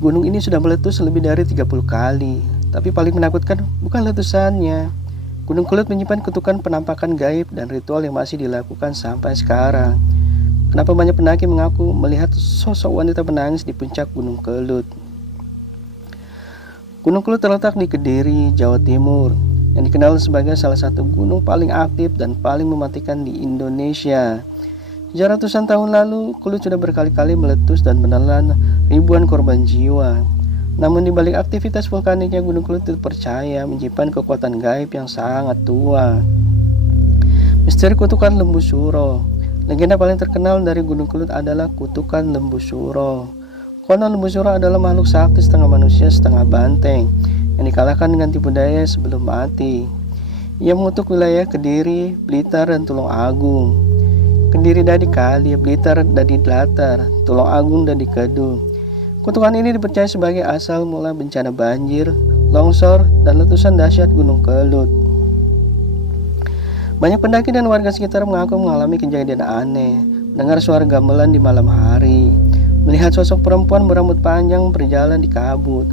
Gunung ini sudah meletus lebih dari 30 kali, tapi paling menakutkan bukan letusannya. Gunung Kelut menyimpan kutukan penampakan gaib dan ritual yang masih dilakukan sampai sekarang. Kenapa banyak pendaki mengaku melihat sosok wanita menangis di puncak Gunung Kelut? Gunung Kelut terletak di Kediri, Jawa Timur, yang dikenal sebagai salah satu gunung paling aktif dan paling mematikan di Indonesia. Sejak ratusan tahun lalu, Kelut sudah berkali-kali meletus dan menelan ribuan korban jiwa. Namun di balik aktivitas vulkaniknya, Gunung Kelut dipercaya menyimpan kekuatan gaib yang sangat tua. Misteri kutukan Lembu Suro. Legenda paling terkenal dari Gunung Kelut adalah kutukan Lembu Suro. Konon Lembu Suro adalah makhluk sakti setengah manusia setengah banteng yang dikalahkan dengan tipu daya sebelum mati. Ia mengutuk wilayah Kediri, Blitar, dan Tulung Agung. Kediri dadi kali, Blitar dadi datar, Tulung Agung dadi kedung. Kutukan ini dipercaya sebagai asal mula bencana banjir, longsor, dan letusan dahsyat Gunung Kelut. Banyak pendaki dan warga sekitar mengaku mengalami kejadian aneh, mendengar suara gamelan di malam hari, melihat sosok perempuan berambut panjang berjalan di kabut.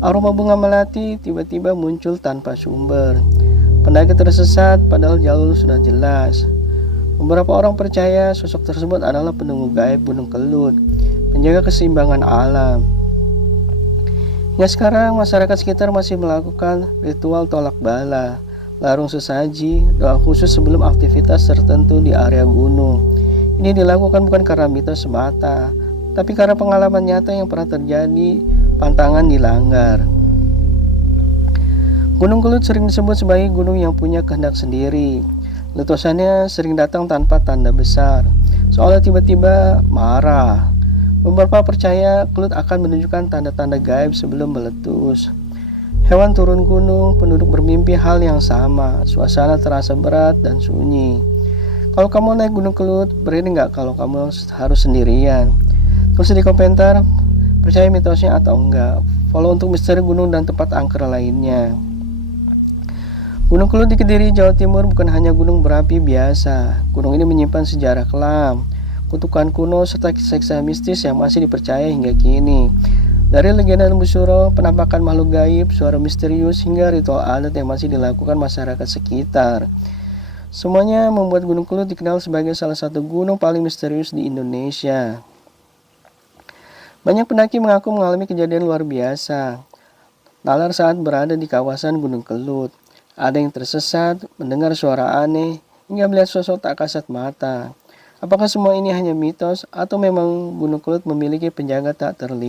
Aroma bunga melati tiba-tiba muncul tanpa sumber. Pendaki tersesat padahal jalur sudah jelas. Beberapa orang percaya sosok tersebut adalah penunggu gaib Gunung Kelut, penjaga keseimbangan alam. Hingga sekarang masyarakat sekitar masih melakukan ritual tolak bala, larung sesaji, doa khusus sebelum aktivitas tertentu di area gunung. Ini dilakukan bukan karena mitos semata, tapi karena pengalaman nyata yang pernah terjadi, pantangan dilanggar. Gunung Kelut sering disebut sebagai gunung yang punya kehendak sendiri. Letusannya sering datang tanpa tanda besar, seolah tiba-tiba marah. Beberapa percaya Kelut akan menunjukkan tanda-tanda gaib sebelum meletus. Hewan turun gunung, penduduk bermimpi hal yang sama, suasana terasa berat dan sunyi. Kalau kamu naik Gunung Kelut, berani nggak kalau kamu harus sendirian? Tulis di komentar, percaya mitosnya atau enggak. Follow untuk misteri gunung dan tempat angker lainnya. Gunung Kelut di Kediri, Jawa Timur bukan hanya gunung berapi biasa. Gunung ini menyimpan sejarah kelam, kutukan kuno, serta kisah-kisah mistis yang masih dipercaya hingga kini. Dari legenda Lembu Suro, penampakan makhluk gaib, suara misterius, hingga ritual adat yang masih dilakukan masyarakat sekitar. Semuanya membuat Gunung Kelut dikenal sebagai salah satu gunung paling misterius di Indonesia. Banyak pendaki mengaku mengalami kejadian luar biasa nalar saat berada di kawasan Gunung Kelut. Ada yang tersesat, mendengar suara aneh, hingga melihat sosok tak kasat mata. Apakah semua ini hanya mitos atau memang Gunung Kelut memiliki penjaga tak terlihat?